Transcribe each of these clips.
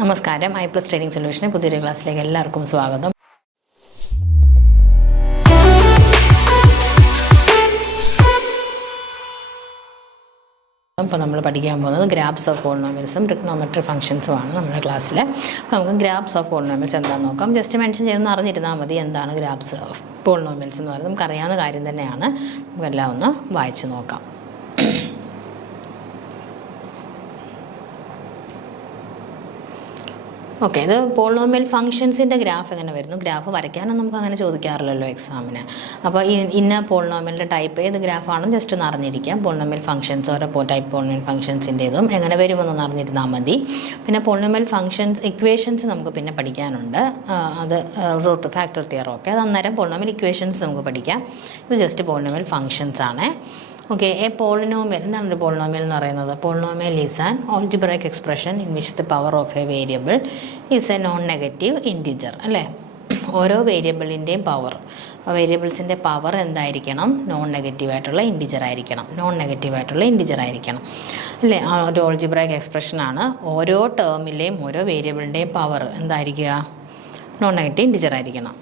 നമസ്കാരം. I plus training സൊല്യൂഷനെ പുതിയൊരു ക്ലാസ്സിലേക്ക് എല്ലാവർക്കും സ്വാഗതം. അപ്പോൾ നമ്മൾ പഠിക്കാൻ പോകുന്നത് ഗ്രാഫ്സ് ഓഫ് പോളിനോമിയൽസും ട്രിഗ്നോമെട്രി ഫംഗ്ഷൻസുമാണ് നമ്മുടെ ക്ലാസ്സിൽ. അപ്പോൾ നമുക്ക് ഗ്രാഫ്സ് ഓഫ് പോളിനോമിയൽസ് എന്താണെന്ന് നോക്കാം. ജസ്റ്റ് മെൻഷൻ ചെയ്തൊന്ന് അറിഞ്ഞിരുന്നാൽ മതി എന്താണ് ഗ്രാഫ്സ് ഓഫ് പോളിനോമിയൽസ് എന്ന് പറയുന്നത്. നമുക്കറിയാവുന്ന കാര്യം തന്നെയാണ്. നമുക്കെല്ലാം ഒന്ന് വായിച്ച് നോക്കാം. ഓക്കെ, ഇത് പോളിനോമിയൽ ഫംഗ്ഷൻസിൻ്റെ ഗ്രാഫ് എങ്ങനെ വരുന്നു? ഗ്രാഫ് വരയ്ക്കാനൊന്നും നമുക്ക് അങ്ങനെ ചോദിക്കാറില്ലല്ലോ എക്സാമിന്. അപ്പോൾ ഇന്ന പോളിനോമിയലിൻ്റെ ടൈപ്പ് ഏത് ഗ്രാഫാണെന്ന് ജസ്റ്റ് ഒന്ന് അറിഞ്ഞിരിക്കാം. പോളിനോമിയൽ ഫംഗ്ഷൻസ് ഓരോ ടൈപ്പ് പോളിനോമിയൽ ഫംഗ്ഷൻസിൻ്റെതും എങ്ങനെ വരുമെന്നൊന്ന് അറിഞ്ഞിരുന്നാൽ മതി. പിന്നെ പോളിനോമിയൽ ഫംഗ്ഷൻസ് ഇക്വേഷൻസ് നമുക്ക് പിന്നെ പഠിക്കാനുണ്ട്. അത് റൂട്ട് ഫാക്ടർ തിയറം ഒക്കെ അത് അന്നേരം പോളിനോമിയൽ ഇക്വേഷൻസ് നമുക്ക് പഠിക്കാം. ഇത് ജസ്റ്റ് പോളിനോമിയൽ ഫംഗ്ഷൻസ് ആണ്. ഓക്കെ, എ പോളിനോമിയൽ എന്താണ് ഒരു പോളിനോമിയൽ എന്ന് പറയുന്നത്? Polynomial is an algebraic expression in which the power of A variable is A non negative integer. അല്ലേ, ഓരോ വേരിയബിളിൻ്റെയും പവർ, വേരിയബിൾസിൻ്റെ പവർ എന്തായിരിക്കണം? നോൺ നെഗറ്റീവായിട്ടുള്ള ഇൻറ്റിജർ ആയിരിക്കണം. നോൺ നെഗറ്റീവായിട്ടുള്ള ഇൻറ്റിജർ ആയിരിക്കണം അല്ലേ. ഒരു ഓൾജിബ്രൈക് എക്സ്പ്രഷനാണ്. ഓരോ ടേമിലെയും ഓരോ വേരിയബിളിൻ്റെയും പവർ എന്തായിരിക്കുക? നോൺ നെഗറ്റീവ് ഇൻറ്റിജർ ആയിരിക്കണം.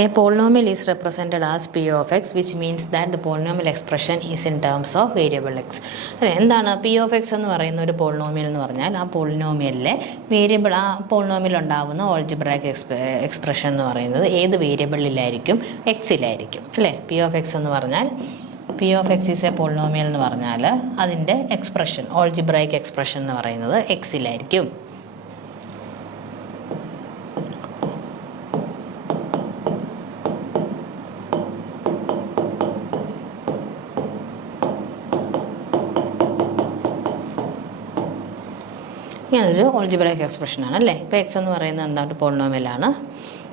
A polynomial is represented as p of x, which means that the polynomial expression is in terms of variable x. എന്താണ് p of x എന്ന് പറയുന്ന ഒരു പോളിനോമിയൽ എന്ന് പറഞ്ഞാൽ ആ പോളിനോമിയലിലെ വേരിയബിൾ, ആ പോളിനോമിയൽ ഉണ്ടാകുന്ന ഓൾജിബ്രൈക് എക്സ്പ്രഷൻ എന്ന് പറയുന്നത് ഏത് വേരിയബിളിലായിരിക്കും? എക്സിലായിരിക്കും അല്ലേ. p of x എന്ന് പറഞ്ഞാൽ p of x is a polynomial എന്ന് പറഞ്ഞാൽ അതിൻ്റെ എക്സ്പ്രഷൻ, ഓൾജിബ്രൈക് എക്സ്പ്രഷൻ എന്ന് പറയുന്നത് എക്സിലായിരിക്കും. ഇങ്ങനൊരു ഓൾജിബ്രൈക് എക്സ്പ്രഷനാണ് അല്ലേ. ഇപ്പോൾ എക്സ് എന്ന് പറയുന്നത് എന്താണ്? പോളിനോമിയലാണ്.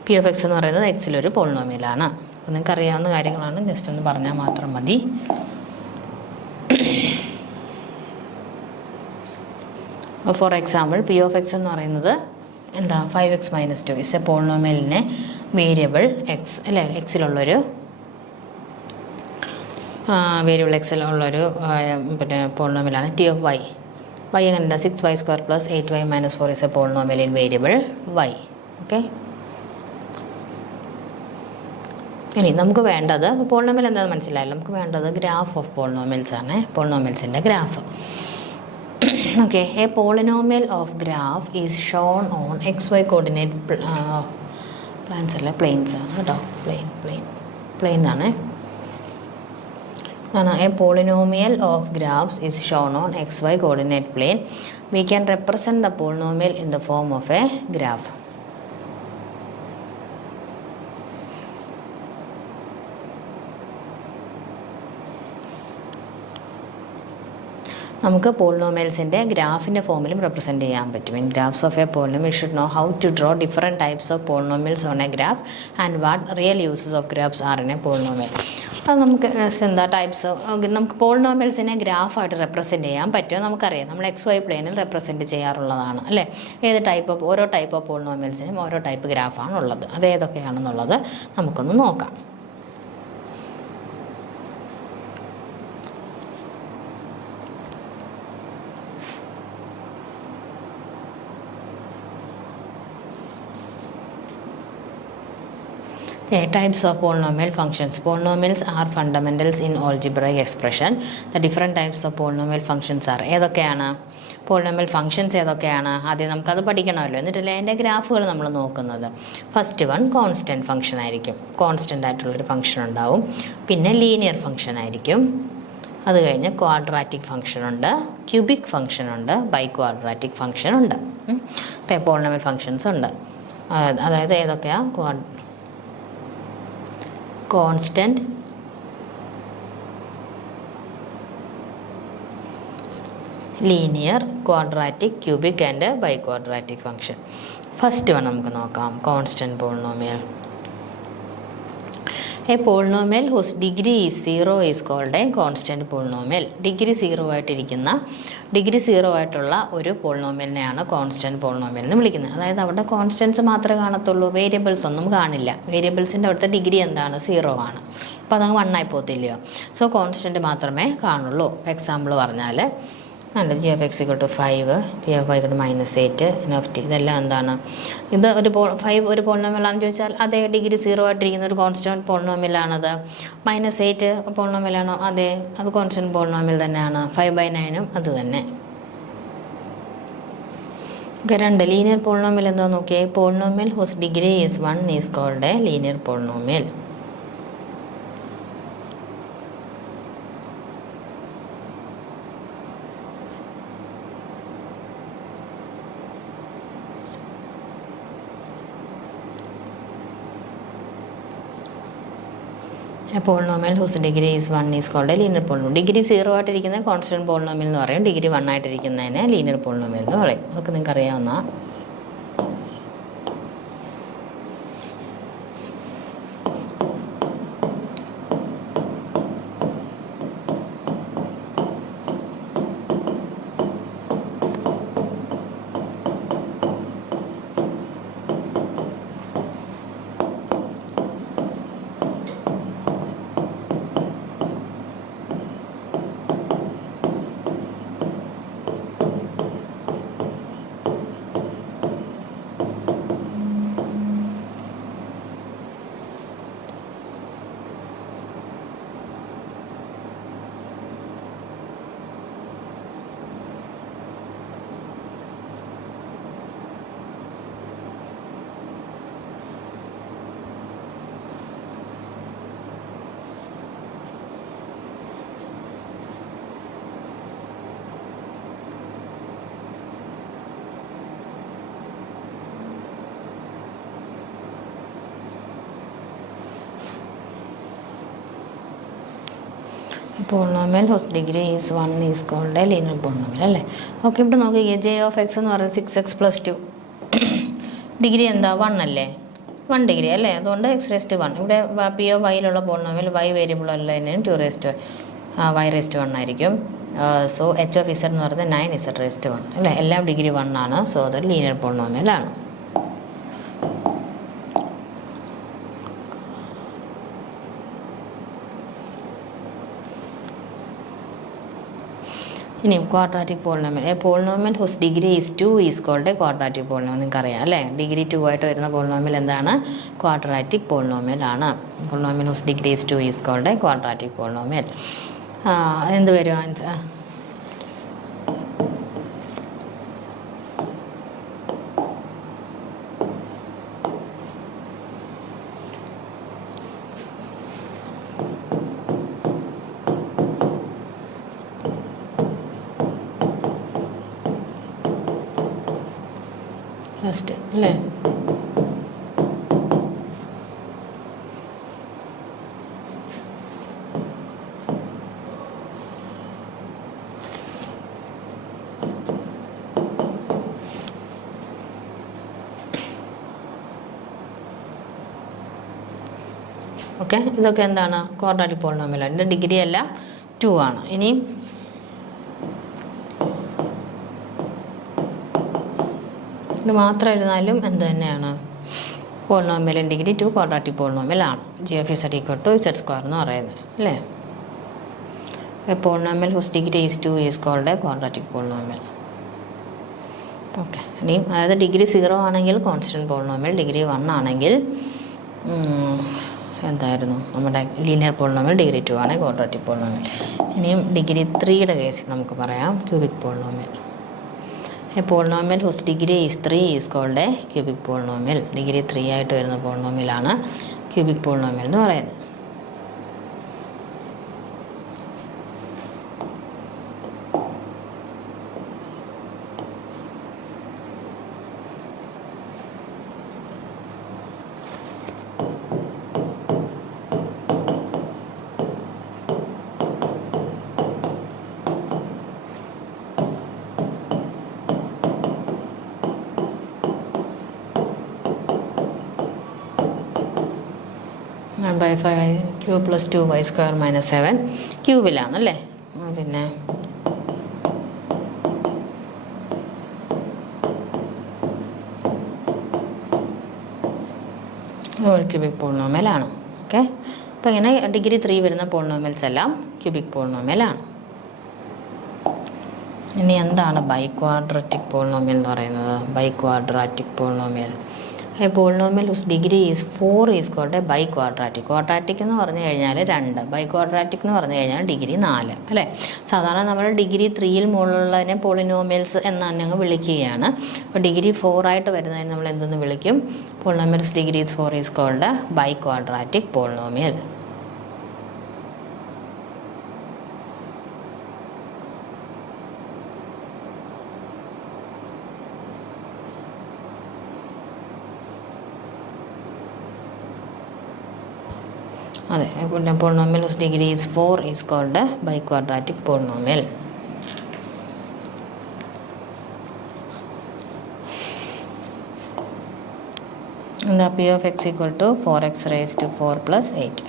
പി ഓഫ് എക്സ് എന്ന് പറയുന്നത് എക്സിലൊരു പോളിനോമിയലാണ്. അപ്പോൾ നിങ്ങൾക്ക് അറിയാവുന്ന കാര്യങ്ങളാണ്, ജസ്റ്റ് ഒന്ന് പറഞ്ഞാൽ മാത്രം മതി. For example, P of X എന്ന് പറയുന്നത് എന്താ? 5x - 2 ഇസ് എ പോളിനോമിയലിനെ വേരിയബിൾ എക്സ് അല്ലേ, എക്സിലുള്ളൊരു വേരിയബിൾ എക്സിലുള്ളൊരു പിന്നെ പോളിനോമിയലാണ്. ടി ഓഫ് വൈ, y എങ്ങനെയുണ്ട്? 6y² + 8y - 4 is a polynomial in variable y. Okay, ഇനി നമുക്ക് വേണ്ടത് പോളിനോമിയൽ എന്താണെന്ന് മനസ്സിലായല്ലോ. നമുക്ക് വേണ്ടത് ഗ്രാഫ് ഓഫ് പോളിനോമിയൽസ് ആണ്, പോളിനോമിയൽസിൻ്റെ graph. Okay, a polynomial of graph is shown on XY coordinate plans അല്ല, പ്ലെയിൻസ് ആണ് കേട്ടോ. പ്ലെയിൻ ആണ്. A polynomial of graphs is shown on XY coordinate plane. We can represent the polynomial in the form of a graph. നമുക്ക് പോളിനോമിയൽസിൻ്റെ ഗ്രാഫിൻ്റെ ഫോമിലും represent ചെയ്യാൻ പറ്റും. In graphs of a polynomial should know how to draw different types of polynomials on a graph and what real uses of graphs are in a polynomial. അത് നമുക്ക് എന്താ types, നമുക്ക് പോളിനോമിയൽസിനെ ഗ്രാഫായിട്ട് represent ചെയ്യാൻ പറ്റും. നമുക്കറിയാം, നമ്മൾ XY പ്ലെയിനിൽ റെപ്രസെൻറ്റ് ചെയ്യാറുള്ളതാണ് അല്ലേ. ഏത് ടൈപ്പ് ഓഫ്, ഓരോ ടൈപ്പ് ഓഫ് പോളിനോമിയൽസിനും ഓരോ ടൈപ്പ് ഗ്രാഫാണുള്ളത്. അത് ഏതൊക്കെയാണെന്നുള്ളത് നമുക്കൊന്ന് നോക്കാം. Types of polynomial functions. Polynomials are fundamentals in algebraic expression. The different types of polynomial functions are ഏതൊക്കെയാണ്? പോളിനോമിയൽ ഫംഗ്ഷൻസ് ഏതൊക്കെയാണ്? ആദ്യം നമുക്കത് പഠിക്കണമല്ലോ, എന്നിട്ടല്ലേ അതിൻ്റെ ഗ്രാഫുകൾ നമ്മൾ നോക്കുന്നത്. ഫസ്റ്റ് വൺ കോൺസ്റ്റൻറ്റ് ഫംഗ്ഷൻ ആയിരിക്കും. കോൺസ്റ്റൻ്റ് ആയിട്ടുള്ളൊരു ഫംഗ്ഷൻ ഉണ്ടാവും. പിന്നെ ലീനിയർ ഫംഗ്ഷൻ ആയിരിക്കും. അത് കഴിഞ്ഞ് ക്വാഡ്രാറ്റിക് ഫംഗ്ഷൻ ഉണ്ട്, ക്യൂബിക് ഫംഗ്ഷൻ ഉണ്ട്, ബൈ ക്വാഡ്രാറ്റിക് ഫംഗ്ഷൻ ഉണ്ട്. പോളിനോമിയൽ ഫംഗ്ഷൻസ് ഉണ്ട്. അതായത് ഏതൊക്കെയാണ്? Constant, linear, quadratic, cubic and biquadratic function. First one നമുക്ക് നോക്കാം, constant polynomial. A polynomial whose degree is 0 is called a constant polynomial. Degree 0 ആയിട്ടിരിക്കുന്ന degree 0 ആയിട്ടുള്ള ഒരു പോളിനോമിയലിനെയാണ് കോൺസ്റ്റൻറ്റ് പോളിനോമിയൽ എന്ന് വിളിക്കുന്നത്. അതായത് അവിടെ കോൺസ്റ്റൻസ് മാത്രമേ കാണത്തുള്ളൂ, വേരിയബിൾസ് ഒന്നും കാണില്ല. വേരിയബിൾസിൻ്റെ അവിടുത്തെ ഡിഗ്രി എന്താണ്? 0 ആണ്. അപ്പോൾ അതങ്ങ് 1 ആയി പോകത്തില്ലയോ? സോ കോൺസ്റ്റൻറ്റ് മാത്രമേ കാണുള്ളൂ. എക്സാമ്പിൾ പറഞ്ഞാൽ G of X equal to 5, P of Y equal to -8, N of T, ഇതെല്ലാം എന്താണ്? ഇത് ഒരു 5 ഒരു പോളിനോമിയലാണെന്ന് ചോദിച്ചാൽ അതേ, ഡിഗ്രി 0 ആയിട്ടിരിക്കുന്ന ഒരു കോൺസ്റ്റൻറ്റ് പോളിനോമിയലാണത്. -8 പോളിനോമിയലാണോ? അതെ, അത് കോൺസ്റ്റൻറ്റ് പോളിനോമിയൽ തന്നെയാണ്. 5/9 അത് തന്നെ. ഓക്കെ, 2 ലീനിയർ പോളിനോമിയൽ എന്താ നോക്കിയേ? Polynomial whose degree is 1 is called a linear polynomial. Polynomial whose degree is 1 is called a linear polynomial. Degree 0 ആയിട്ടിരിക്കുന്നത് കോൺസ്റ്റൻറ്റ് പോളിനോമിയൽ എന്ന് പറയും. ഡിഗ്രി 1 ആയിട്ടിരിക്കുന്നതിനെ ലീനിയർ പോളിനോമിയൽ എന്ന് പറയും. അതൊക്കെ നിങ്ങൾക്ക് അറിയാവുന്ന. Polynomial whose degree is 1 is called a linear polynomial അല്ലേ. Okay, ഇവിടെ നോക്കിക്കേ, ജെ ഓഫ് എക്സ് എന്ന് പറയുന്നത് 6x + 2. ഡിഗ്രി എന്താ? 1 അല്ലേ? 1 ഡിഗ്രി അല്ലേ? അതുകൊണ്ട് x⁻1. ഇവിടെ പി ഓഫ് വൈയിലുള്ള പോളിനോമിയൽ വൈ വേരിയബിൾ അല്ലതിനും 2y⁻1 ആയിരിക്കും. സോ എച്ച് ഓഫ് ഇസഡ് എന്ന് പറയുന്നത് 9z⁻1 അല്ലേ. എല്ലാം ഡിഗ്രി 1 ആണ്. സോ അതൊരു ലീനിയർ പോളിനോമിയലാണ്. ഇനിയും quadratic polynomial. A polynomial whose degree is 2 is called a quadratic polynomial. നിങ്ങൾക്ക് അറിയാം അല്ലേ, ഡിഗ്രി 2 ആയിട്ട് വരുന്ന പോളിനോമിയൽ എന്താണ്? ക്വാഡ്രാറ്റിക് പോളിനോമിയൽ ആണ്. Polynomial whose degree is 2 is called a quadratic polynomial. എന്ത് വരും ആൻസർ? ഫസ്റ്റ് അല്ലേ. ഓക്കെ, ഇതൊക്കെ എന്താണ്? ക്വാഡ്രാറ്റിക് പോളിനോമിയലാണ്. ഇത് ഡിഗ്രി അല്ല, 2 ആണ്. ഇനിയും ഇത് മാത്രം എഴുതാലും എന്ത് തന്നെയാണ്? പോളിനോമിയൽ ഡിഗ്രി 2 ക്വാഡ്രാറ്റിക് പോളിനോമിയലാണ്. G of z equal to z² എന്ന് പറയുന്നത് അല്ലേ. Polynomial whose degree is 2 is called a quadratic polynomial. Okay, ഇനിയും അതായത് ഡിഗ്രി 0 ആണെങ്കിൽ കോൺസ്റ്റൻറ്റ് പോളിനോമിയൽ, ഡിഗ്രി 1 ആണെങ്കിൽ എന്തായിരുന്നു നമ്മുടെ ലീനിയർ പോളിനോമിയൽ, ഡിഗ്രി 2 ആണ് ക്വാഡ്രാറ്റിക് പോളിനോമിയൽ. ഇനിയും ഡിഗ്രി 3യുടെ കേസിൽ നമുക്ക് പറയാം cubic polynomial. A polynomial whose degree is 3 is called a cubic polynomial. Degree 3 ആയിട്ട് വരുന്ന പോളിനോമിയലാണ് ക്യൂബിക് പോളിനോമിയൽ എന്ന് പറയുന്നത്. 1/5 ക്യൂബ് പ്ലസ് 2y² - 7 ക്യൂബിലാണല്ലേ. പിന്നെ ക്യൂബിക് പോളിനോമിയലാണ്. ഓക്കെ, അപ്പോൾ ഇങ്ങനെ ഡിഗ്രി 3 വരുന്ന പോളിനോമിയൽസ് എല്ലാം ക്യൂബിക് പോളിനോമിയലാണ്. ഇനി എന്താണ് ബൈക്വാഡ്രാറ്റിക് പോളിനോമിയൽ എന്ന് പറയുന്നത്? Biquadratic polynomial, a polynomial whose degree is 4 is called a biquadratic. Quadratic എന്ന് പറഞ്ഞു കഴിഞ്ഞാൽ 2, ബൈക്വാഡ്രാറ്റിക് എന്ന് പറഞ്ഞു കഴിഞ്ഞാൽ ഡിഗ്രി 4 അല്ലേ. സാധാരണ നമ്മൾ ഡിഗ്രി 3യിൽ മുകളിലുള്ളതിനെ പോളിനോമിയൽസ് എന്ന് തന്നെ അങ്ങ് വിളിക്കുകയാണ്. അപ്പോൾ ഡിഗ്രി 4 ആയിട്ട് വരുന്നതിന് നമ്മൾ എന്തെന്ന് വിളിക്കും? Polynomials degree 4 is called biquadratic polynomial. അതെ, polynomial whose degree is 4 is called biquadratic polynomial. എന്താ p of x equal to 4x raised to 4 plus 8.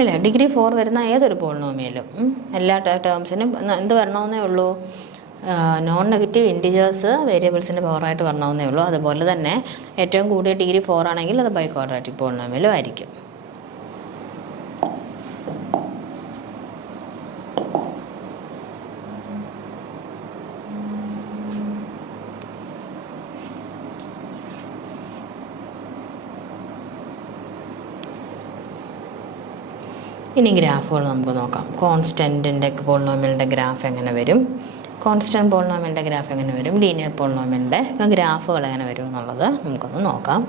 ഇല്ല, ഡിഗ്രി 4 വരുന്ന ഏതൊരു പോളിനോമിയലും എല്ലാ ടേംസിനും എന്ത് വരണമെന്നേ ഉള്ളൂ? നോൺ നെഗറ്റീവ് ഇൻറ്റിജേഴ്സ് വേരിയബിൾസിൻ്റെ പവറായിട്ട് വരണമെന്നേ ഉള്ളൂ. അതുപോലെ തന്നെ ഏറ്റവും കൂടിയ ഡിഗ്രി 4 ആണെങ്കിൽ അത് ബൈക്വാഡ്രാറ്റിക് പോളിനോമിയലും ആയിരിക്കും. ഇനി ഗ്രാഫുകൾ നമുക്ക് നോക്കാം. കോൺസ്റ്റൻറ്റിൻ്റെ പോളിനോമിയലിൻ്റെ ഗ്രാഫ് എങ്ങനെ വരും, കോൺസ്റ്റൻറ്റ് പോളിനോമിയലിൻ്റെ ഗ്രാഫ് എങ്ങനെ വരും, ലീനിയർ പോളിനോമിയലിൻ്റെ ഗ്രാഫുകൾ എങ്ങനെ വരും എന്നുള്ളത് നമുക്കൊന്ന് നോക്കാം.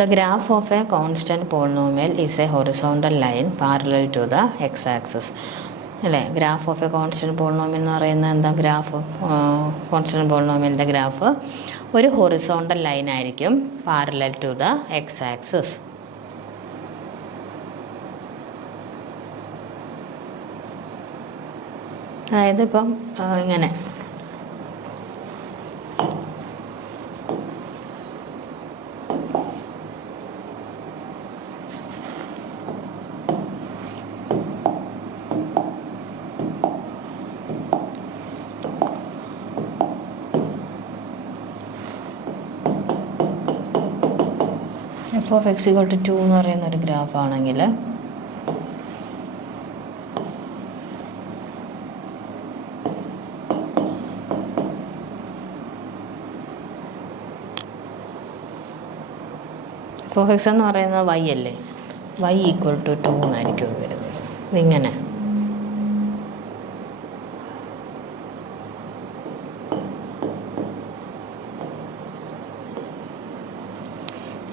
The graph of a constant polynomial is a horizontal line parallel to the x-axis. അല്ലേ, graph of a constant polynomial എന്ന് പറയുന്നത് എന്താ? ഗ്രാഫ് കോൺസ്റ്റൻറ്റ് പോളിനോമിയലിൻ്റെ ഗ്രാഫ് ഒരു ഹൊറിസോണ്ടൽ ലൈൻ ആയിരിക്കും, parallel to the x axis. അതായത് ഇപ്പം ഇങ്ങനെ f of x equal to 2 എന്ന് പറയുന്ന ഒരു ഗ്രാഫാണെങ്കിൽ f of x എന്ന് പറയുന്നത് y അല്ലേ, y ഈക്വൽ ടു 2 എന്നായിരിക്കും വരുന്നത്. ഇതിങ്ങനെ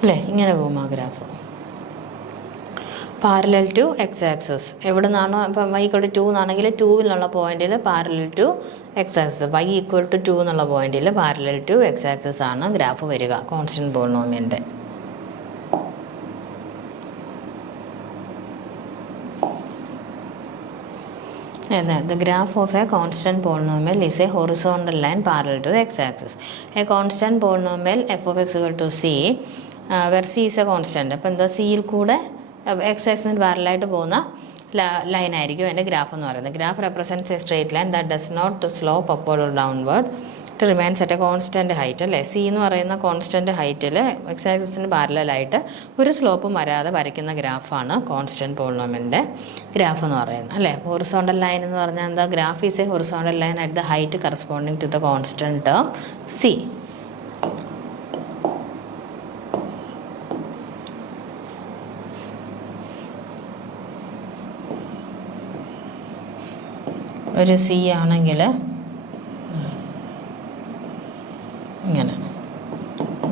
അല്ലേ, ഇങ്ങനെ പോകും ആ graph parallel to x axis. എവിടെ നിന്നാണോ ഇപ്പം y ഈക്വൽ ടു 2 എന്നാണെങ്കിൽ 2 പോയിന്റിൽ parallel to x axis, y equal to 2 എന്നുള്ള പോയിന്റിൽ പാരലൽ ടു എക്സ് ആക്സസ് ആണ് ഗ്രാഫ് വരിക കോൺസ്റ്റന്റ് പോളിനോമിയലിൻ്റെ. The graph of a constant polynomial is a horizontal line parallel to the x-axis. A constant polynomial f of x equal to c, where c is a constant. അപ്പോൾ എന്താ, സിയിൽ കൂടെ X ആക്സിന് പാരലായിട്ട് പോകുന്ന line ആയിരിക്കും എൻ്റെ graph എന്ന് പറയുന്നത്. Graph represents a straight line that does not slope upward or downward it remains at a constant height. അല്ലേ, സി എന്ന് പറയുന്ന കോൺസ്റ്റൻറ്റ് ഹൈറ്റിൽ എക്സ് ആക്സിന് പാരലായിട്ട് ഒരു സ്ലോപ്പും വരാതെ വരയ്ക്കുന്ന ഗ്രാഫാണ് കോൺസ്റ്റൻറ്റ് പോളിനോമിയലിൻ്റെ ഗ്രാഫ് എന്ന് പറയുന്നത്. അല്ലേ, ഹൊറിസോണ്ടൽ ലൈൻ എന്ന് പറഞ്ഞാൽ എന്താ? Graph is a horizontal line at the height corresponding to the constant term c. ഒരു സി ആണെങ്കിൽ ഇങ്ങനെ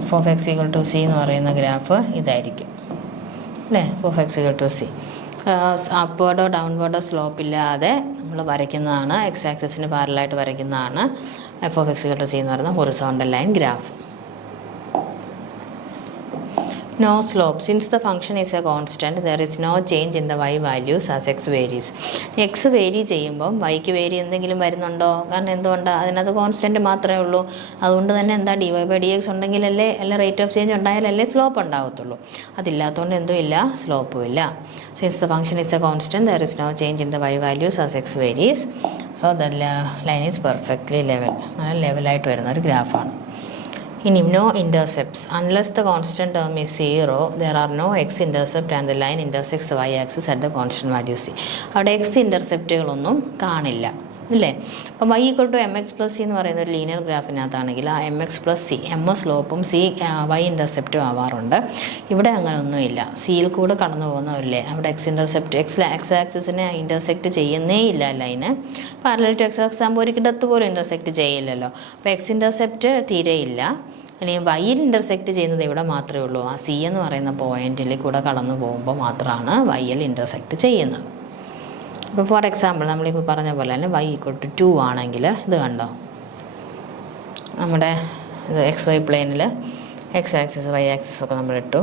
f of x equal to c എന്ന് പറയുന്ന ഗ്രാഫ് ഇതായിരിക്കും അല്ലേ, f of x equal to c. അപ്വേർഡോ ഡൗൺവേർഡോ സ്ലോപ്പ് ഇല്ലാതെ നമ്മൾ വരയ്ക്കുന്നതാണ്, എക്സ് ആക്സിസിന് പാരലായിട്ട് വരയ്ക്കുന്നതാണ് F of X equal to C എന്ന് പറയുന്ന horizontal line graph. No slope. Since the function is a constant, there is no change in the y values as x varies. x vary ചെയ്യുമ്പം വൈക്ക് vary എന്തെങ്കിലും വരുന്നുണ്ടോ? കാരണം എന്തുകൊണ്ടാണ്? അതിനകത്ത് constant മാത്രമേ ഉള്ളൂ. അതുകൊണ്ട് തന്നെ എന്താ D Y by D X ഉണ്ടെങ്കിലല്ലേ, അല്ല റേറ്റ് ഓഫ് ചേഞ്ച് ഉണ്ടായാലല്ലേ സ്ലോപ്പ് ഉണ്ടാകത്തുള്ളൂ. അതില്ലാത്തതുകൊണ്ട് എന്തും ഇല്ല, സ്ലോപ്പും ഇല്ല. Since the function is a constant, there is no change in the y values as x varies. So the line is perfectly level. നല്ല ലെവലായിട്ട് വരുന്ന ഒരു ഗ്രാഫാണ്. ഇനി no intercepts. Unless the constant term is 0, there are no x intercept and the line intersects the y axis at the constant value c. അവിടെ X ഇൻ്റർസെപ്റ്റുകളൊന്നും കാണില്ല, അല്ലേ? അപ്പം y equal to M X plus C എന്ന് പറയുന്ന ഒരു linear ഗ്രാഫിനകത്താണെങ്കിൽ ആ M X plus C, M സ്ലോപ്പും സി വൈ ഇൻ്റർസെപ്റ്റും ആവാറുണ്ട്. ഇവിടെ അങ്ങനെയൊന്നുമില്ല. സിയിൽ കൂടെ കടന്നു പോകുന്നവരില്ലേ, അവിടെ എക്സ് ഇൻ്റർസെപ്റ്റ് എക്സ് ആക്സിസിനെ ഇൻ്റർസെക്റ്റ് ചെയ്യുന്നേ ഇല്ല ലൈന്. പാരലൽ ടു എക്സ് ആക്സിസ് ആകുമ്പോൾ ഒരിക്കലത്ത് പോലും ഇൻ്റർസെക്റ്റ് ചെയ്യില്ലല്ലോ. അപ്പോൾ എക്സ് ഇൻ്റർസെപ്റ്റ് തീരെയില്ല. അല്ലെങ്കിൽ വൈയിൽ ഇൻ്റർസെക്റ്റ് ചെയ്യുന്നത് ഇവിടെ മാത്രമേ ഉള്ളൂ. ആ സി എന്ന് പറയുന്ന പോയിന്റിൽ കൂടെ കടന്നു പോകുമ്പോൾ മാത്രമാണ് വൈയിൽ ഇൻ്റർസെക്റ്റ് ചെയ്യുന്നത്. ഇപ്പോൾ ഫോർ എക്സാമ്പിൾ നമ്മളിപ്പോൾ പറഞ്ഞ പോലെ തന്നെ y ഈക്വൽ ടു 2 ആണെങ്കിൽ ഇത് കണ്ടോ, നമ്മുടെ ഇത് എക്സ് വൈ പ്ലെയിനിൽ എക്സ് ആക്സിസ് വൈ ആക്സിസ് ഒക്കെ നമ്മൾ ഇട്ടു.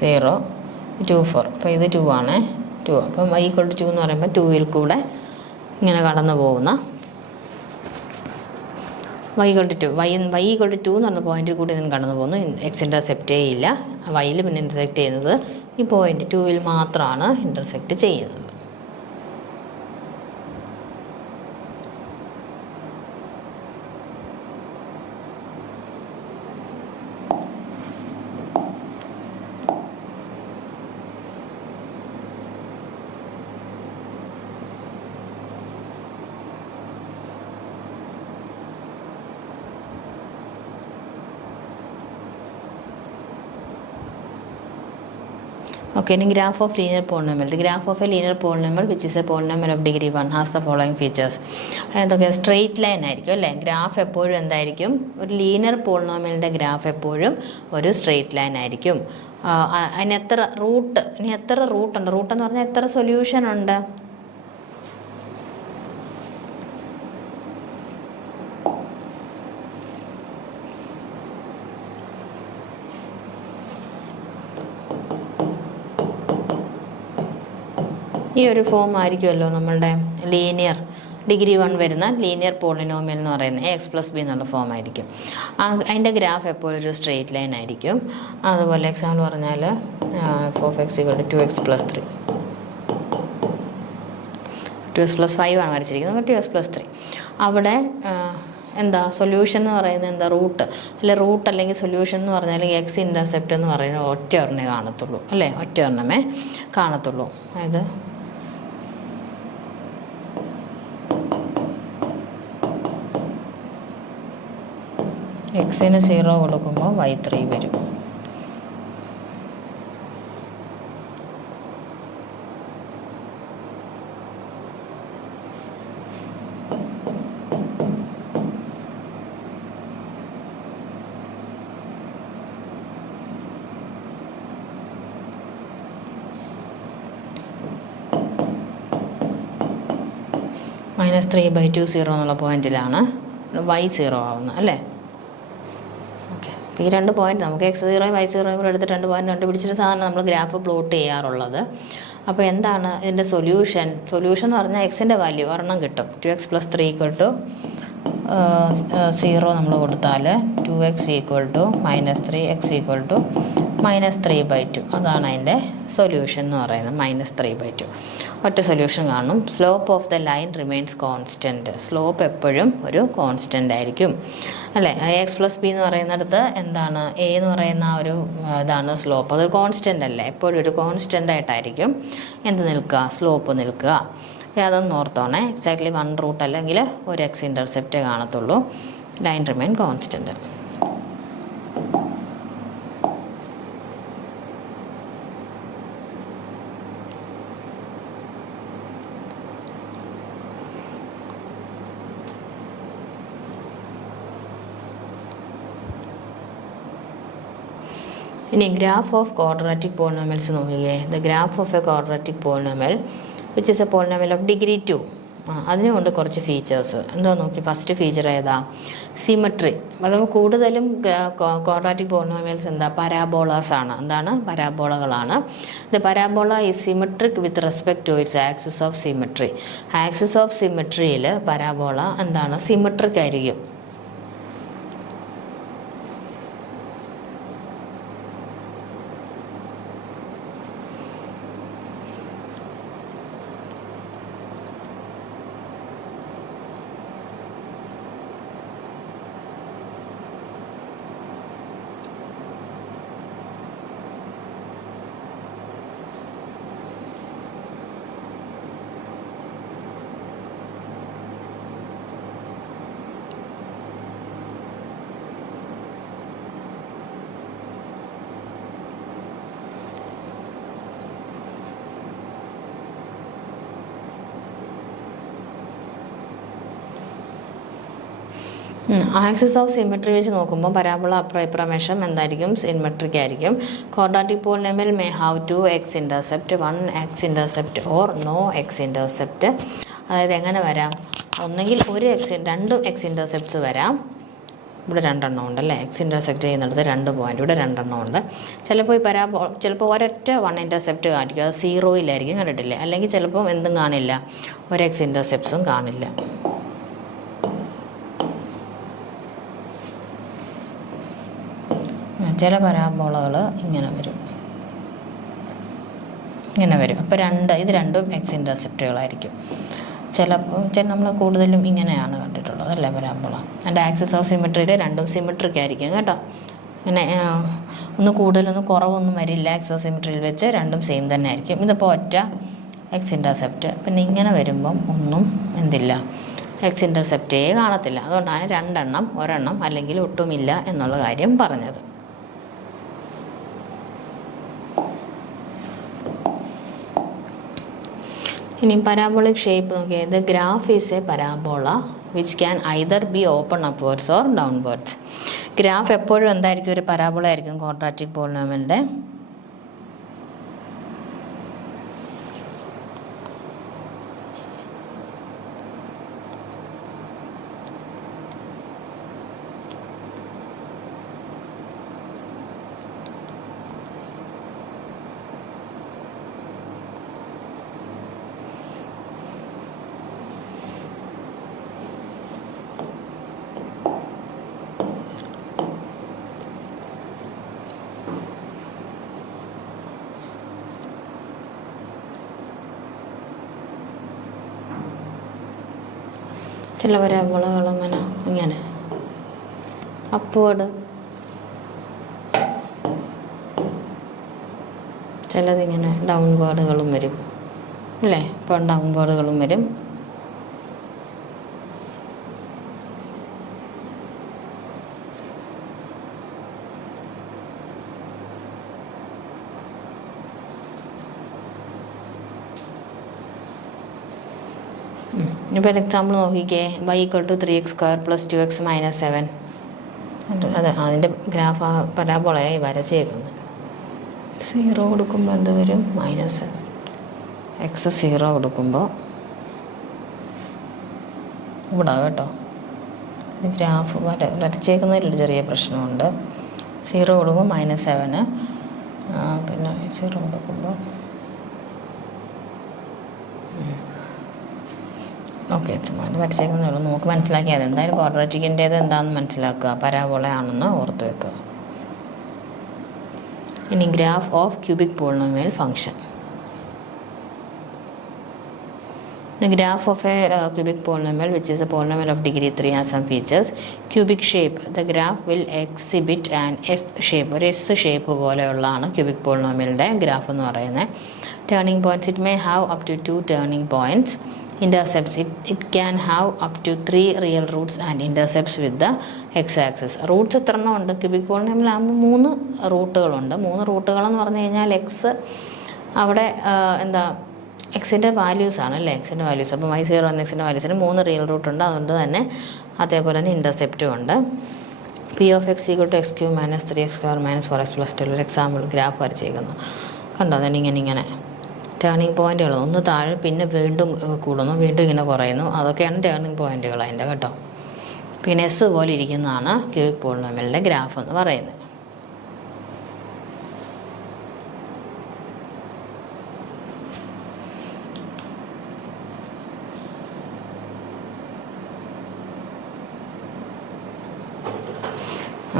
സീറോ 2 4. അപ്പോൾ ഇത് 2 ആണ്, 2. അപ്പം y ഈക്വൽ ടു 2 എന്ന് പറയുമ്പോൾ 2ൽ കൂടെ ഇങ്ങനെ കടന്നു പോകുന്ന y equal to 2 y equal to 2 എന്ന് പറഞ്ഞ പോയിന്റിൽ കൂടി ഇതിന് കടന്നു പോകുന്നു. എക്സ് ഇൻ്റർസെപ്റ്റേ ഇല്ല. വൈയിൽ പിന്നെ ഇൻ്റർസെക്റ്റ് ചെയ്യുന്നത് ഈ പോയിന്റ് 2ൽ മാത്രമാണ് ഇൻ്റർസെക്റ്റ് ചെയ്യുന്നത്. Okay, in graph of linear polynomial, the graph of a linear polynomial which is a polynomial of degree 1 has the following features. അതൊക്കെ സ്ട്രെയിറ്റ് ലൈൻ ആയിരിക്കും, അല്ലേ? ഗ്രാഫ് എപ്പോഴും എന്തായിരിക്കും? ഒരു ലീനിയർ പോളിനോമിയലിൻ്റെ ഗ്രാഫ് എപ്പോഴും ഒരു സ്ട്രെയിറ്റ് ലൈൻ ആയിരിക്കും. അതിന് എത്ര റൂട്ട്, ഇനി എത്ര റൂട്ടുണ്ട്? റൂട്ട് എന്ന് പറഞ്ഞാൽ എത്ര സൊല്യൂഷൻ ഉണ്ട്? ഈ ഒരു ഫോം ആയിരിക്കുമല്ലോ നമ്മളുടെ ലീനിയർ ഡിഗ്രി 1 വരുന്ന ലീനിയർ പോളിനോമിയൽ എന്ന് പറയുന്നത് എക്സ് പ്ലസ് ബി എന്നുള്ള ഫോം ആയിരിക്കും. അതിൻ്റെ ഗ്രാഫ് എപ്പോഴും ഒരു സ്ട്രെയിറ്റ് ലൈൻ ആയിരിക്കും. അതുപോലെ എക്സാമ്പിൾ പറഞ്ഞാൽ f of X equal to 2x plus 3, 2x plus 5 ആണ് വരച്ചിരിക്കുന്നത്. 2x പ്ലസ് 3 അവിടെ എന്താ സൊല്യൂഷൻ എന്ന് പറയുന്നത്? എന്താ റൂട്ട്, അല്ലെ? റൂട്ട് അല്ലെങ്കിൽ സൊല്യൂഷൻ എന്ന് പറഞ്ഞാൽ എക്സ് ഇൻ്റർസെപ്റ്റ് എന്ന് പറയുന്നത് ഒറ്റ ഒരെണ്ണേ കാണത്തുള്ളൂ, അല്ലേ? ഒറ്റ ഒരെണ്ണമേ കാണത്തുള്ളൂ. അതായത് എക്സിന് 0 കൊടുക്കുമ്പോൾ y3 വരും. -3/2 0 എന്നുള്ള പോയിന്റിലാണ് y0 ആവുന്നത്, അല്ലേ? ഓക്കെ, അപ്പോൾ ഈ രണ്ട് പോയിന്റ് നമുക്ക് x0 y0 കൂടെ എടുത്ത് രണ്ട് പോയിന്റ് കണ്ടുപിടിച്ചിട്ട് സാധാരണ നമ്മൾ ഗ്രാഫ് പ്ലോട്ട് ചെയ്യാറുള്ളത്. അപ്പോൾ എന്താണ് ഇതിൻ്റെ സൊല്യൂഷൻ? സൊല്യൂഷൻ എന്ന് പറഞ്ഞാൽ എക്സിൻ്റെ വാല്യൂ ഒരെണ്ണം കിട്ടും. 2x പ്ലസ് 3 ഈക്വൽ ടു 0 നമ്മൾ കൊടുത്താൽ 2x equal to -3, x equal to -3/2. അതാണ് അതിൻ്റെ സൊല്യൂഷൻ എന്ന് പറയുന്നത്, -3/2. ഒറ്റ സൊല്യൂഷൻ കാണും. Slope of the line remains constant. Slope എപ്പോഴും ഒരു കോൺസ്റ്റൻ്റ് ആയിരിക്കും, അല്ലേ? എക്സ് പ്ലസ് ബി എന്ന് പറയുന്നിടത്ത് എന്താണ് എ എന്ന് പറയുന്ന ആ ഒരു ഇതാണ് സ്ലോപ്പ്. അതൊരു കോൺസ്റ്റൻ്റ് അല്ലേ? എപ്പോഴും ഒരു കോൺസ്റ്റൻ്റ് ആയിട്ടായിരിക്കും എന്ത് നിൽക്കുക? സ്ലോപ്പ് നിൽക്കുക. അതൊന്ന് ഓർത്തോണേ. എക്സാക്ട്ലി 1 റൂട്ട് അല്ലെങ്കിൽ ഒരു എക്സ് ഇൻ്റർസെപ്റ്റേ കാണത്തുള്ളൂ. Line remain constant. ഇനി ഗ്രാഫ് ഓഫ് ക്വാഡ്രാറ്റിക് പോളിനോമിയൽസ് നോക്കുകയെ. The graph of a quadratic polynomial which is a polynomial of degree 2. അതിനുകൊണ്ട് കുറച്ച് ഫീച്ചേഴ്സ് എന്തോ നോക്കി. ഫസ്റ്റ് ഫീച്ചർ ഏതാ? സിമട്രി. അത് കൂടുതലും ക്വാഡ്രാറ്റിക് പോളിനോമിയൽസ് എന്താ? പരാബോളാസ് ആണ്. എന്താണ്? പരാബോളകളാണ്. The parabola is symmetric with respect to its axis of symmetry. Axis of സിമെട്രിയിൽ പരാബോള എന്താണ്? സിമെട്രിക് ആയിരിക്കും. ആക്സിസ് ഓഫ് സിമെട്രി വെച്ച് നോക്കുമ്പോൾ പരാബോള അപ്രൈപ്രമേഷം എന്തായിരിക്കും? സിമെട്രിക് ആയിരിക്കും. Quadratic polynomial may have 2 x intercept, 1 x intercept or no x intercept. അതായത് എങ്ങനെ വരാം? ഒന്നെങ്കിൽ രണ്ട് എക്സ് ഇൻ്റർസെപ്റ്റ്സ് വരാം. ഇവിടെ 2 എണ്ണം ഉണ്ടല്ലേ. എക്സ് ഇൻ്റർസെപ്റ്റ് ചെയ്യുന്നിടത്ത് 2 പോയിൻ്റ്, ഇവിടെ 2 എണ്ണം ഉണ്ട്. ചിലപ്പോൾ ഈ ചിലപ്പോൾ ഒരൊറ്റ 1 ഇൻ്റർസെപ്റ്റ് കാണിക്കും, അത് 0-യിലായിരിക്കും, കണ്ടിട്ടില്ലേ? അല്ലെങ്കിൽ ചിലപ്പോൾ എന്തും കാണില്ല, ഒരു എക്സ് ഇൻ്റർസെപ്റ്റ്സും കാണില്ല. ചില പരാബോളകൾ ഇങ്ങനെ വരും. അപ്പോൾ ഇത് രണ്ടും എക്സ് ഇൻ്റർസെപ്റ്റുകളായിരിക്കും. ചിലപ്പോൾ നമ്മൾ കൂടുതലും ഇങ്ങനെയാണ് കണ്ടിട്ടുള്ളത് അല്ലേ പരാബോള. അതിൻ്റെ ആക്സിസ് ഓഫ് സിമെട്രിയിൽ രണ്ടും സിമെട്രിക് ആയിരിക്കും കേട്ടോ. ഇങ്ങനെ കൂടുതലൊന്നും കുറവൊന്നും വരില്ല. ആക്സിസ് ഓഫ് സിമെട്രിയിൽ വെച്ച് രണ്ടും സെയിം തന്നെ ആയിരിക്കും. ഇതിപ്പോൾ ഒറ്റ എക്സ് ഇൻ്റർസെപ്റ്റ്. പിന്നെ ഇങ്ങനെ വരുമ്പം ഒന്നും എന്തില്ല, എക്സ് ഇൻ്റർസെപ്റ്റേ കാണത്തില്ല. അതുകൊണ്ടാണ് 2 എണ്ണം, ഒരെണ്ണം അല്ലെങ്കിൽ ഒട്ടുമില്ല എന്നുള്ള കാര്യം പറഞ്ഞത്. ഇനി പരാബോളിക് ഷേപ്പ് നോക്കിയാൽ the graph is A parabola which can either B open upwards or downwards. Graph എപ്പോഴും എന്തായിരിക്കും? ഒരു പരാബോള ആയിരിക്കും ക്വാഡ്രാറ്റിക് പോളിനോമിയലിൻ്റെ. ചില പരാബോളകൾ ഇങ്ങനെ അപ്വേർഡ്, ചിലതിങ്ങനെ ഡൗൺവേർഡുകളും വരും അല്ലേ. ഇപ്പം ഡൗൺവേർഡുകളും വരും. ഇപ്പോൾ ഒരു എക്സാമ്പിൾ നോക്കിക്കേ. y = 3x² + 2x - 7. അത് അതിൻ്റെ ഗ്രാഫ് പരാബോളയായി വരച്ചേക്കുന്നത്. 0 കൊടുക്കുമ്പോൾ എന്ത് വരും? -7. x 0 കൊടുക്കുമ്പോൾ ഇവിടെ കേട്ടോ ഗ്രാഫ് വരച്ചേക്കുന്നതിലൊരു ചെറിയ പ്രശ്നമുണ്ട്. 0 കൊടുക്കുമ്പോൾ -7, പിന്നെ 0 കൊടുക്കുമ്പോൾ ഓക്കെ. അത് വരച്ചേക്കുന്നേ ഉള്ളൂ, നമുക്ക് മനസ്സിലാക്കിയാൽ മതി. എന്തായാലും ക്വാഡ്രാറ്റിക്കിൻ്റേത് എന്താണെന്ന് മനസ്സിലാക്കുക, പരാബോള ആണെന്ന് ഓർത്ത് വെക്കുക. ഇനി graph of cubic polynomial function. The graph of a cubic polynomial which is a polynomial of degree 3 has some features. Cubic shape. The graph will exhibit an S shape. ഒരു S ഷേപ്പ് പോലെയുള്ളതാണ് cubic പോളിനോമിയലിൻ്റെ graph എന്ന് പറയുന്നത്. Turning points. It may have up to 2 turning points. Intercepts. It can have up to 3 real roots and intercepts with the x-axis. Roots എത്ര എണ്ണം ഉണ്ട്? Cubic polynomial ആകുമ്പോൾ 3 റൂട്ടുകളുണ്ട്. 3 റൂട്ടുകളെന്ന് പറഞ്ഞു കഴിഞ്ഞാൽ എക്സ് അവിടെ എന്താ എക്സിൻ്റെ വാല്യൂസ് ആണ് അല്ലേ, എക്സിൻ്റെ വാല്യൂസ്. അപ്പോൾ y0 എന്ന എക്സിൻ്റെ വാല്യൂസിന് 3 റിയൽ റൂട്ട് ഉണ്ട്. അതുകൊണ്ട് തന്നെ അതേപോലെ തന്നെ ഇൻ്റർസെപ്റ്റും ഉണ്ട്. P of X equal to x cube minus 3x² minus 4x plus 2 ഒരു എക്സാമ്പിൾ ഗ്രാഫ് വരച്ചേക്കുന്നു. കണ്ടോ? ഇങ്ങനെ ടേണിംഗ് പോയിൻറ്റുകൾ ഒന്ന് താഴെ പിന്നെ വീണ്ടും കൂടുന്നു, വീണ്ടും ഇങ്ങനെ കുറയുന്നു. അതൊക്കെയാണ് ടേണിംഗ് പോയിൻറ്റുകൾ അതിൻ്റെ കേട്ടോ. പിന്നെ എസ് പോലെ ഇരിക്കുന്നതാണ് ക്യൂബിക് പോളിനോമിയലിൻ്റെ ഗ്രാഫ് എന്ന് പറയുന്നത്.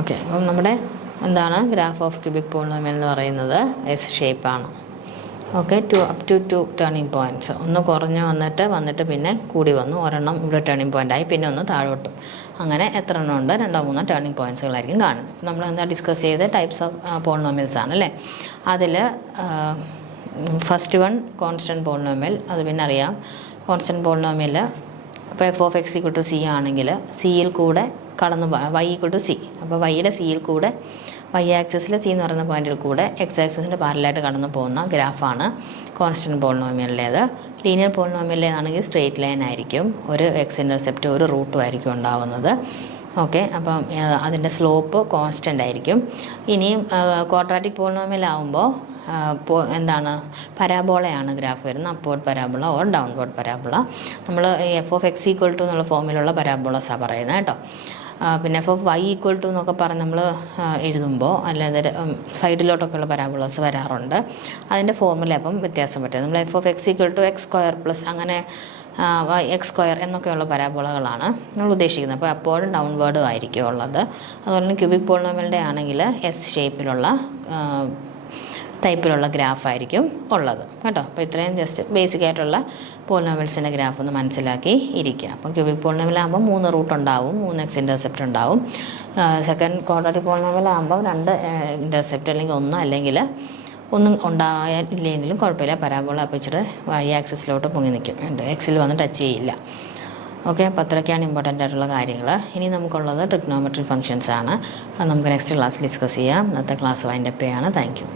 ഓക്കെ, അപ്പം നമ്മുടെ എന്താണ് ഗ്രാഫ് ഓഫ് ക്യൂബിക് പോളിനോമിയൽ എന്ന് പറയുന്നത് എസ് ഷേപ്പാണ്. Okay, up to 2 turning points. ഒന്ന് കുറഞ്ഞ് വന്നിട്ട് പിന്നെ കൂടി വന്നു, ഒരെണ്ണം ഇവിടെ ടേണിംഗ് പോയിൻ്റായി, പിന്നെ ഒന്ന് താഴോട്ടും. അങ്ങനെ എത്ര എണ്ണം ഉണ്ട്? 2-3 ടേണിംഗ് പോയിൻറ്റ്സുകളായിരിക്കും കാണുന്നത്. നമ്മൾ എന്താ ഡിസ്കസ് ചെയ്ത് ടൈപ്സ് ഓഫ് പോളിനോമിയൽസ് ആണ് അല്ലേ. അതിൽ ഫസ്റ്റ് വൺ കോൺസ്റ്റൻറ്റ് പോളിനോമിയൽ. അത് പിന്നെ അറിയാം കോൺസ്റ്റൻറ്റ് പോളിനോമിയൽ. അപ്പോൾ f of X equal to c ആണെങ്കിൽ സിയിൽ കൂടെ കടന്നു വൈ ഈക്വൽ ടു സി. അപ്പോൾ വൈയുടെ സിയിൽ കൂടെ വൈ ആക്സിസിൽ സി എന്ന് പറയുന്ന പോയിന്റിൽ കൂടെ എക്സ് ആക്സിസിൻ്റെ പാരലായിട്ട് കടന്നു പോകുന്ന ഗ്രാഫാണ് കോൺസ്റ്റൻറ്റ് പോളിനോമിയലിലേത്. ലീനിയർ പോളിനോമിയലിലേതാണെങ്കിൽ സ്ട്രെയിറ്റ് ലൈൻ ആയിരിക്കും, ഒരു എക്സ് ഇൻ്റർസെപ്റ്റ് ഒരു റൂട്ടും ആയിരിക്കും ഉണ്ടാകുന്നത്. ഓക്കെ, അപ്പം അതിൻ്റെ സ്ലോപ്പ് കോൺസ്റ്റൻ്റ് ആയിരിക്കും. ഇനിയും ക്വാഡ്രാറ്റിക് പോളിനോമിയലാവുമ്പോൾ എന്താണ് പരാബോളയാണ് ഗ്രാഫ് വരുന്നത്, upward parabola or downward parabola. നമ്മൾ F of X equal to എന്നുള്ള ഫോമിലുള്ള പരാബോളസാണ് പറയുന്നത് കേട്ടോ. പിന്നെ F of Y equal to എന്നൊക്കെ പറഞ്ഞ് നമ്മൾ എഴുതുമ്പോൾ അല്ലാതെ സൈഡിലോട്ടൊക്കെയുള്ള പരാബോളസ് വരാറുണ്ട്. അതിൻ്റെ ഫോർമുല അപ്പം വ്യത്യാസം പറ്റും. നമ്മൾ F of X equal to x square plus അങ്ങനെ എക്സ് സ്ക്വയർ എന്നൊക്കെയുള്ള പരാബോളകളാണ് നമ്മൾ ഉദ്ദേശിക്കുന്നത്. അപ്പോൾ അപ്വേർഡും ഡൗൺവേർഡും ആയിരിക്കും ഉള്ളത്. അതുപോലെ തന്നെ ക്യൂബിക് പോളിനോമിയലിൻ്റെ ആണെങ്കിൽ എസ് ഷേപ്പിലുള്ള ടൈപ്പിലുള്ള ഗ്രാഫായിരിക്കും ഉള്ളത് കേട്ടോ. അപ്പോൾ ഇത്രയും ജസ്റ്റ് ബേസിക് ആയിട്ടുള്ള പോളിനോമിയൽസിൻ്റെ ഗ്രാഫ് ഒന്ന് മനസ്സിലാക്കി ഇരിക്കുക. അപ്പോൾ ക്യൂബിക് പോളിനോമിയലാകുമ്പോൾ 3 റൂട്ട് ഉണ്ടാവും, 3 എക്സ് ഇൻ്റർസെപ്റ്റ് ഉണ്ടാവും. സെക്കൻഡ് ക്വാഡ്രാറ്റിക് പോളിനോമിയലാകുമ്പോൾ 2 ഇൻ്റർസെപ്റ്റ് അല്ലെങ്കിൽ 1 അല്ലെങ്കിൽ ഒന്നും ഉണ്ടായില്ലെങ്കിലും കുഴപ്പമില്ല. പരാബോള അപ്പോൾ ഇച്ചിരി വൈ ആക്സിസിലോട്ട് പൊങ്ങി നിൽക്കും, എക്സിൽ വന്ന് ടച്ച് ചെയ്യില്ല. ഓക്കെ, അപ്പോൾ അത്രയ്ക്കാണ് ഇമ്പോർട്ടൻ്റ് ആയിട്ടുള്ള കാര്യങ്ങൾ. ഇനി നമുക്കുള്ളത് ട്രിഗ്നോമെട്രി ഫംഗ്ഷൻസ് ആണ്. അത് നമുക്ക് നെക്സ്റ്റ് ക്ലാസ്സിൽ ഡിസ്കസ് ചെയ്യാം. ഇന്നത്തെ ക്ലാസ് വൈൻഡപ്പ് ചെയ്യാണ്. Thank you.